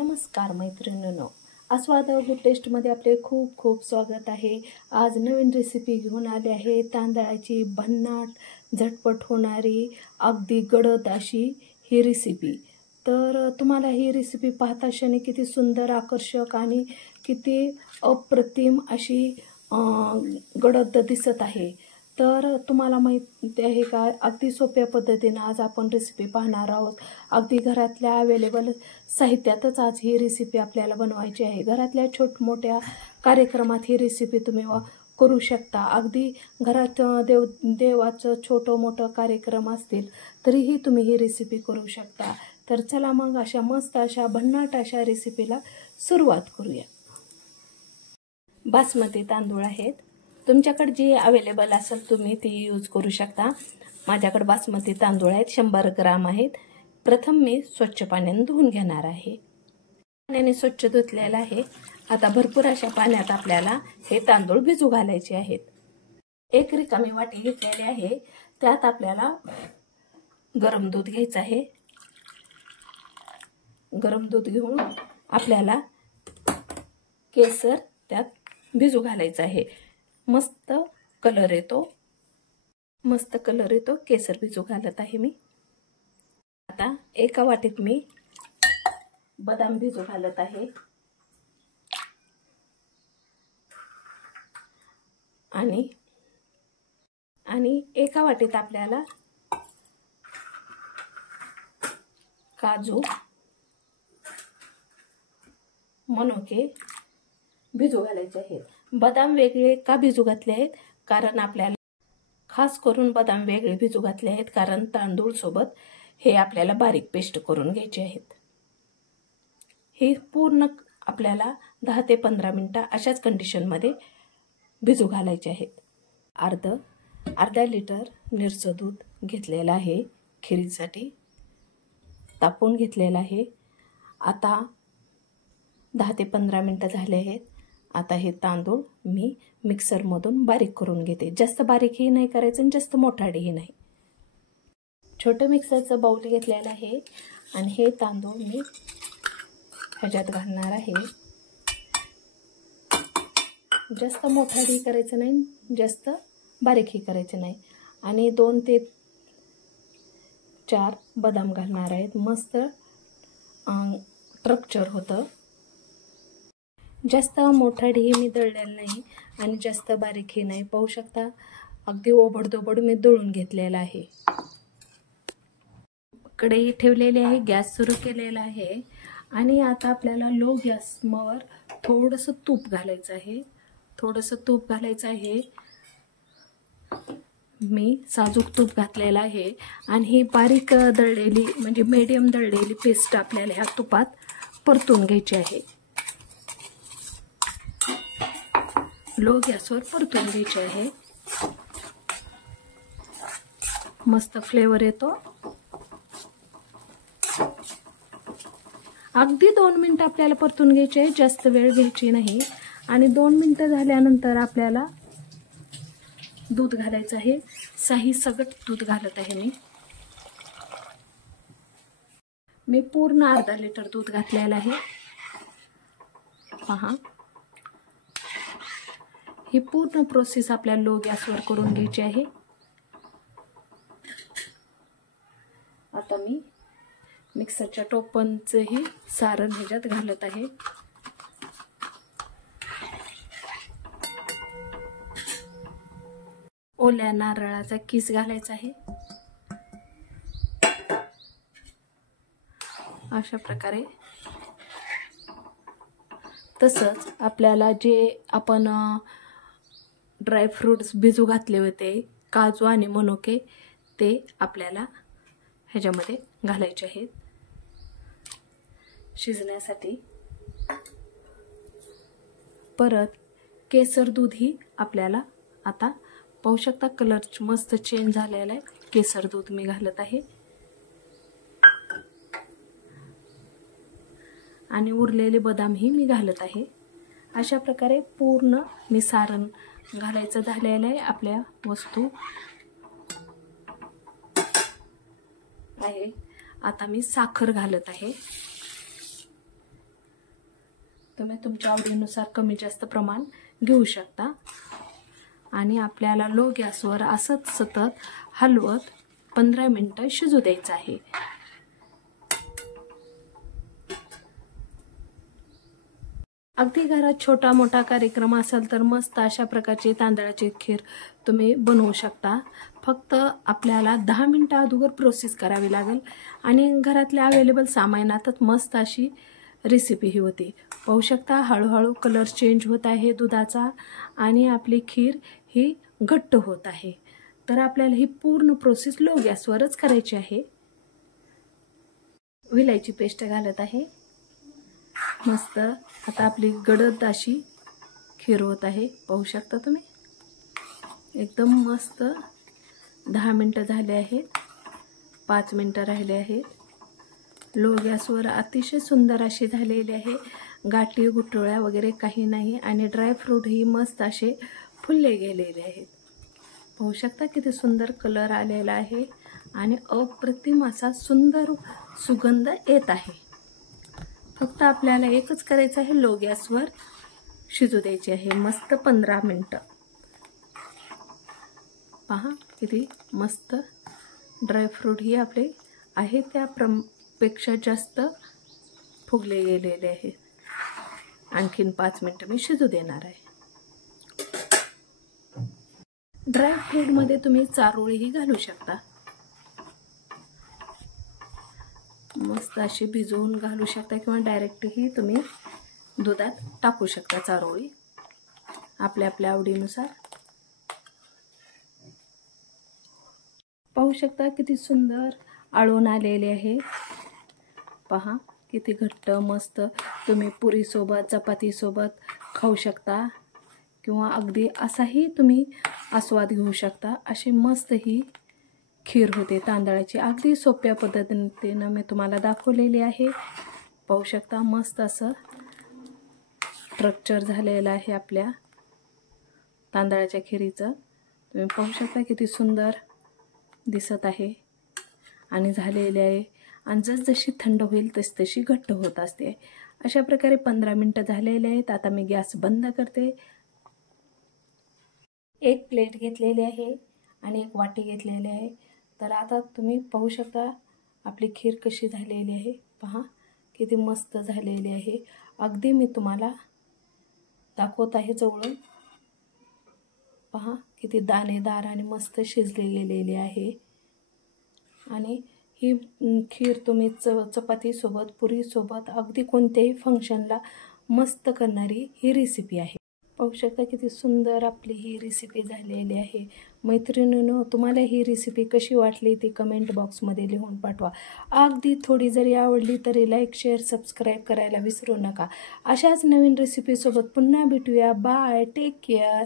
नमस्कार मैत्रिणींनो, आस्वाद गुड टेस्टमध्ये आपले खूप खूप स्वागत आहे। आज नवीन रेसिपी घेऊन आले आहे। तांदळाची भन्नाट झटपट होणारी अगदी गडद अशी ही रेसिपी। तर तुम्हाला ही रेसिपी पाहता क्षणी किती सुंदर, आकर्षक आणि किती अप्रतिम अशी गडद दिसत आहे। तर तुम्हाला माहिती आहे का, अगदी सोप्या पद्धतीने आज आपण रेसिपी पाहणार आहोत। अगदी घरातल्या अवेलेबल साहित्यातच आज ही रेसिपी आपल्याला बनवायची आहे। घरातल्या छोट-मोठ्या कार्यक्रमात ही रेसिपी तुम्ही करू शकता। अगदी घरात देवाचं छोटं-मोठं कार्यक्रम असतील तरीही तुम्ही ही रेसिपी करू शकता। तर चला मग अशा मस्त अशा भन्नाट अशा रेसिपीला सुरुवात करूया। बासमती तांदूळ आहेत, तुमच्याकडे जी अवेलेबल असेल तुम्ही ती यूज करू शकता। माझ्याकडे बासमती तांदूळ आहेत, 100 ग्राम आहेत। प्रथम मी स्वच्छ पाण्याने धुवून घेणार आहे। पाण्याने स्वच्छ धुतलेला आहे। आता भरपूर अशा पाण्यात आपल्याला हे तांदूळ भिजू घालायचे आहेत। एक रिकामी वाटी घेतलेली आहे, त्यात आपल्याला गरम दूध घ्यायचं आहे। गरम दूध घेऊन आपल्याला केसर त्यात भिजू घालायचं आहे। मस्त कलर येतो, केसर भिजू घालत आहे मी। आता एका वाटीत मी बदाम भिजू घालत आहे आणि एका वाटीत आपल्याला काजू, मनुके भिजू घालायचे आहेत। बदाम वेगळे का भिजू घातले आहेत, कारण आपल्याला खास करून बदाम वेगळे भिजू घातले आहेत कारण तांदूळ सोबत हे आपल्याला बारीक पेस्ट करून घ्यायचे आहेत। हे पूर्ण आपल्याला 10 ते 15 मिनिटं अशाच कंडिशनमध्ये भिजू घालायचे आहेत। अर्धा लिटर निरचं दूध घेतलेलं आहे, खिरीसाठी तापवून घेतलेलं आहे। आता 10 ते 15 मिनिटं झाले आहेत। आता हे तांदूळ मी मिक्सरमधून बारीक करून घेते। जास्त बारीकही नाही करायचं आणि जास्त मोठाडही नाही। छोटं मिक्सरचं बाउल घेतलेलं आहे आणि हे तांदूळ मी ह्याच्यात घालणार आहे। जास्त मोठाडही करायचं नाही, जास्त बारीकही करायचं नाही। आणि 2 ते 4 बदाम घालणार आहेत। मस्त स्ट्रक्चर होतं। जास्त मोठाडही मी दळलेलं नाही आणि जास्त बारीकही नाही। पाहू शकता अगदी ओबडधोबड मी दळून घेतलेलं आहे। कढई ठेवलेली आहे, गॅस सुरू केलेला आहे आणि आता आपल्याला लो गॅसवर थोडंसं तूप घालायचं आहे। मी साजूक तूप घातलेलं आहे आणि ही बारीक दळलेली म्हणजे मीडियम दळलेली पेस्ट आपल्याला ह्या तुपात परतून घ्यायची आहे। लो गॅसवर परतून घ्यायची आहे। मस्त फ्लेवर येतो। अगदी 2 मिनिटं आपल्याला परतून घ्यायचे आहे, जास्त वेळ घ्यायची नाही। आणि 2 मिनिटं झाल्यानंतर आपल्याला दूध घालायचं आहे। साही सगट दूध घालत आहे मी पूर्ण अर्धा लिटर दूध घातलेलं आहे। पहा, ही पूर्ण प्रोसेस आपल्याला लो गॅसवर करून घ्यायची आहे। आता मी मिक्सरच्या टोपणचंही सारण ह्याच्यात घालत आहे। ओल्या नारळाचा किस घालायचा आहे। अशा प्रकारे तसंच आपल्याला जे आपण ड्रायफ्रूट्स भिजू घातले होते, काजू आणि मनुके, ते आपल्याला ह्याच्यामध्ये घालायचे आहेत शिजण्यासाठी। परत केसर दूधही आपल्याला, आता पाहू शकता कलर मस्त चेंज झालेला आहे। केसर दूध मी घालत आहे आणि उरलेले बदामही मी घालत आहे। अशा प्रकारे पूर्ण मी सारण घालायचं झालेलं आहे। आपल्या वस्तू आहे। आता मी साखर घालत आहे। तुम्ही तुमच्या आवडीनुसार कमी जास्त प्रमाण घेऊ शकता आणि आपल्याला लो गॅसवर असंच सतत हलवत 15 मिनिटं शिजू द्यायचं आहे. अगदी घरात छोटा मोठा कार्यक्रम असेल तर मस्त अशा प्रकारची तांदळाची खीर तुम्ही बनवू शकता. फक्त आपल्याला 10 मिनिटं अगोदर प्रोसेस करावी लागेल आणि घरातल्या अवेलेबल सामानातच मस्त अशी रेसिपी ही होती. पाहू शकता हळूहळू कलर चेंज होत आहे दुधाचा आणि आपली खीर ही घट्ट होत आहे. तर आपल्याला ही पूर्ण प्रोसेस लो गॅसवरच करायची आहे. विलायची पेस्ट घालत आहे. मस्त आता आपली गडद अशी खीर होत आहे. पाहू शकता तुम्ही एकदम मस्त. 10 मिनिटं झाले आहेत. 5 मिनिटं राहिले आहेत. लो गॅसवर अतिशय सुंदर अशी झालेली आहे. गाठी गुठळ्या वगैरे काही नाही आणि ड्रायफ्रूटही मस्त असे फुलले गेलेले आहेत. पाहू शकता किती सुंदर कलर आलेला आहे आणि अप्रतिम असा सुंदर सुगंध येत आहे. फक्त आपल्याला एकच करायचं आहे, लो गॅसवर शिजू द्यायची आहे मस्त 15 मिनिटं. पहा किती मस्त ड्रायफ्रूट ही आपले आहे त्यापेक्षा जास्त फुगले गेलेले आहे. आणखीन 5 मिनिटं मी शिजू देणार आहे. ड्रायफ्रूटमध्ये तुम्ही चारोळीही घालू शकता. मस्त अशी भिजवून घालू शकता किंवा डायरेक्टही तुम्ही दुधात टाकू शकता चारोळी आपल्या आपल्या आवडीनुसार. पाहू शकता किती सुंदर आळून आलेले आहे. पहा किती घट्ट मस्त. तुम्ही पुरीसोबत चपातीसोबत खाऊ शकता किंवा अगदी असाही तुम्ही आस्वाद घेऊ शकता. अशी मस्त ही खीर होते तांदळाची. अगदी सोप्या पद्धतीने मी तुम्हाला दाखवलेली आहे. पाहू शकता मस्त असं स्ट्रक्चर झालेलं आहे आपल्या तांदळाच्या खिरीचं. तुम्ही पाहू शकता किती सुंदर दिसत आहे आणि झालेले आहे. आणि जसजशी थंड होईल तशी घट्ट होत असते. अशा प्रकारे 15 मिनिटं झालेले आहेत. आता मी गॅस बंद करते. एक प्लेट घेतलेली आहे आणि एक वाटी घेतलेली आहे. तर आता तुम्ही पाहू शकता आपली खीर कशी झालेली आहे. पहा किती मस्त झालेली आहे. अगदी मी तुम्हाला दाखवत आहे जवळून. पहा किती दाणेदार आणि मस्त शिजले गेलेली आहे. आणि ही खीर तुम्ही चपातीसोबत पुरीसोबत अगदी कोणत्याही फंक्शनला मस्त करणारी ही रेसिपी आहे. पाहू शकता किती सुंदर आपली ही रेसिपी झालेली आहे. मैत्रिणींनो, तुम्हाला ही रेसिपी कशी वाटली ती कमेंट बॉक्समध्ये लिहून पाठवा. अगदी थोडी जरी आवडली तरी लाईक शेअर सबस्क्राईब करायला विसरू नका. अशाच नवीन रेसिपीसोबत पुन्हा भेटूया. Bye, take care.